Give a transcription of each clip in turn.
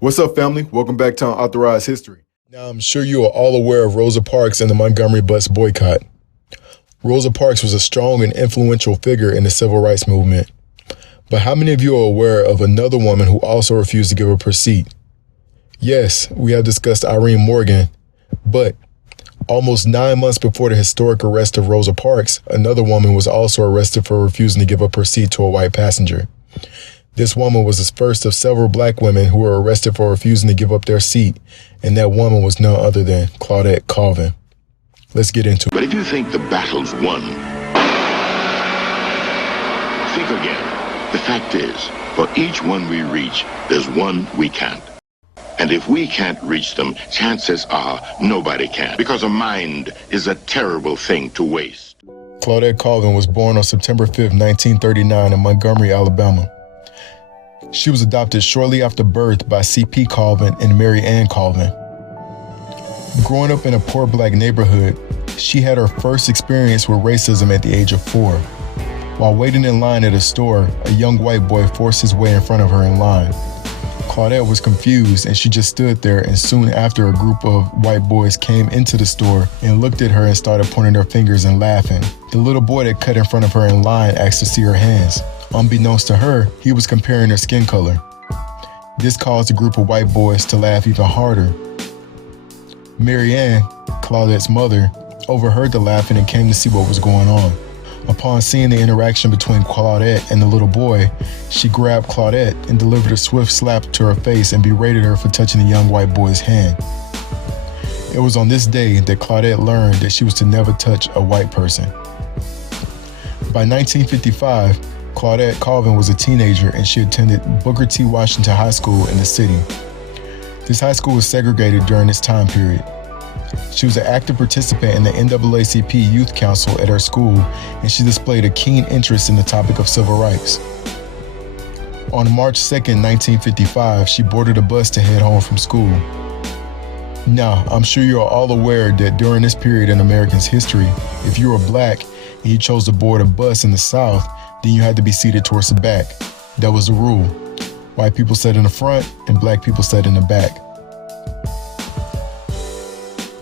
What's up, family? Welcome back to Unauthorized History. Now, I'm sure you are all aware of Rosa Parks and the Montgomery bus boycott. Rosa Parks was a strong and influential figure in the civil rights movement. But how many of you are aware of another woman who also refused to give up her seat? Yes, we have discussed Irene Morgan, but almost 9 months before the historic arrest of Rosa Parks, another woman was also arrested for refusing to give up her seat to a white passenger. This woman was the first of several black women who were arrested for refusing to give up their seat, and that woman was none other than Claudette Colvin. Let's get into it. But if you think the battle's won, think again. The fact is, for each one we reach, there's one we can't. And if we can't reach them, chances are nobody can, because a mind is a terrible thing to waste. Claudette Colvin was born on September 5, 1939 in Montgomery, Alabama. She was adopted shortly after birth by C.P. Colvin and Mary Ann Colvin. Growing up in a poor black neighborhood, she had her first experience with racism at the age of 4. While waiting in line at a store, a young white boy forced his way in front of her in line. Claudette was confused and she just stood there, and soon after a group of white boys came into the store and looked at her and started pointing their fingers and laughing. The little boy that cut in front of her in line asked to see her hands. Unbeknownst to her, he was comparing her skin color. This caused a group of white boys to laugh even harder. Mary Ann, Claudette's mother, overheard the laughing and came to see what was going on. Upon seeing the interaction between Claudette and the little boy, she grabbed Claudette and delivered a swift slap to her face and berated her for touching the young white boy's hand. It was on this day that Claudette learned that she was to never touch a white person. By 1955, Claudette Colvin was a teenager and she attended Booker T. Washington High School in the city. This high school was segregated during this time period. She was an active participant in the NAACP Youth Council at her school, and she displayed a keen interest in the topic of civil rights. On March 2, 1955, she boarded a bus to head home from school. Now, I'm sure you are all aware that during this period in Americans' history, if you were black and you chose to board a bus in the South, then you had to be seated towards the back. That was the rule. White people sat in the front and black people sat in the back.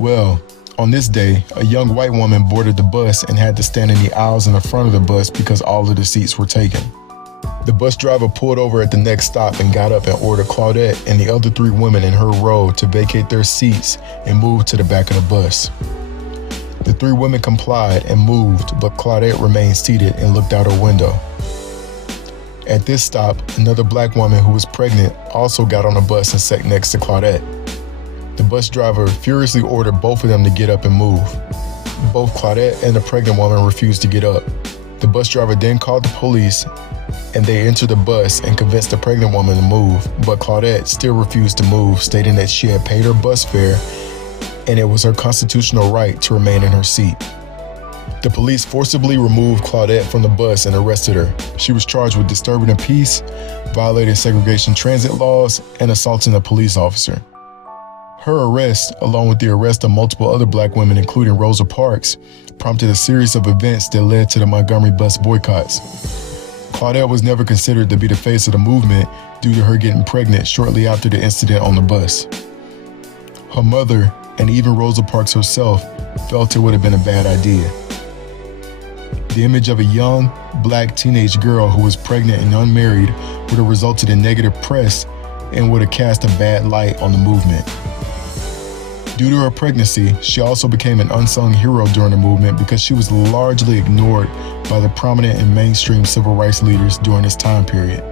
Well, on this day, a young white woman boarded the bus and had to stand in the aisles in the front of the bus because all of the seats were taken. The bus driver pulled over at the next stop and got up and ordered Claudette and the other 3 women in her row to vacate their seats and move to the back of the bus. The 3 women complied and moved, but Claudette remained seated and looked out her window. At this stop, another black woman who was pregnant also got on the bus and sat next to Claudette. The bus driver furiously ordered both of them to get up and move. Both Claudette and the pregnant woman refused to get up. The bus driver then called the police and they entered the bus and convinced the pregnant woman to move, but Claudette still refused to move, stating that she had paid her bus fare and it was her constitutional right to remain in her seat. The police forcibly removed Claudette from the bus and arrested her. She was charged with disturbing the peace, violating segregation transit laws, and assaulting a police officer. Her arrest, along with the arrest of multiple other black women, including Rosa Parks, prompted a series of events that led to the Montgomery bus boycotts. Claudette was never considered to be the face of the movement due to her getting pregnant shortly after the incident on the bus. Her mother, and even Rosa Parks herself, felt it would have been a bad idea. The image of a young, black teenage girl who was pregnant and unmarried would have resulted in negative press and would have cast a bad light on the movement. Due to her pregnancy, she also became an unsung hero during the movement because she was largely ignored by the prominent and mainstream civil rights leaders during this time period.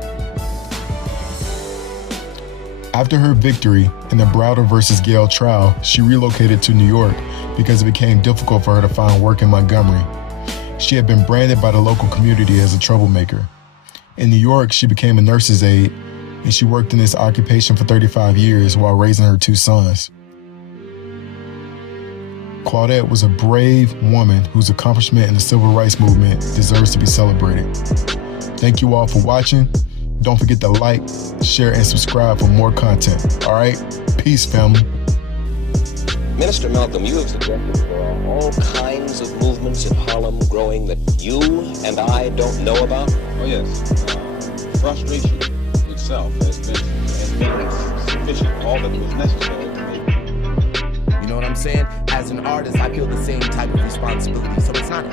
After her victory in the Browder versus Gale trial, she relocated to New York because it became difficult for her to find work in Montgomery. She had been branded by the local community as a troublemaker. In New York, she became a nurse's aide, and she worked in this occupation for 35 years while raising her 2 sons. Claudette was a brave woman whose accomplishment in the civil rights movement deserves to be celebrated. Thank you all for watching. Don't forget to like, share, and subscribe for more content. All right? Peace, family. Minister Malcolm, you have suggested there are all kinds of movements in Harlem growing that you and I don't know about. Oh, yes. Frustration itself has been severe sufficient, all that was necessary to make. You know what I'm saying? As an artist, I feel the same type of responsibility. So it's not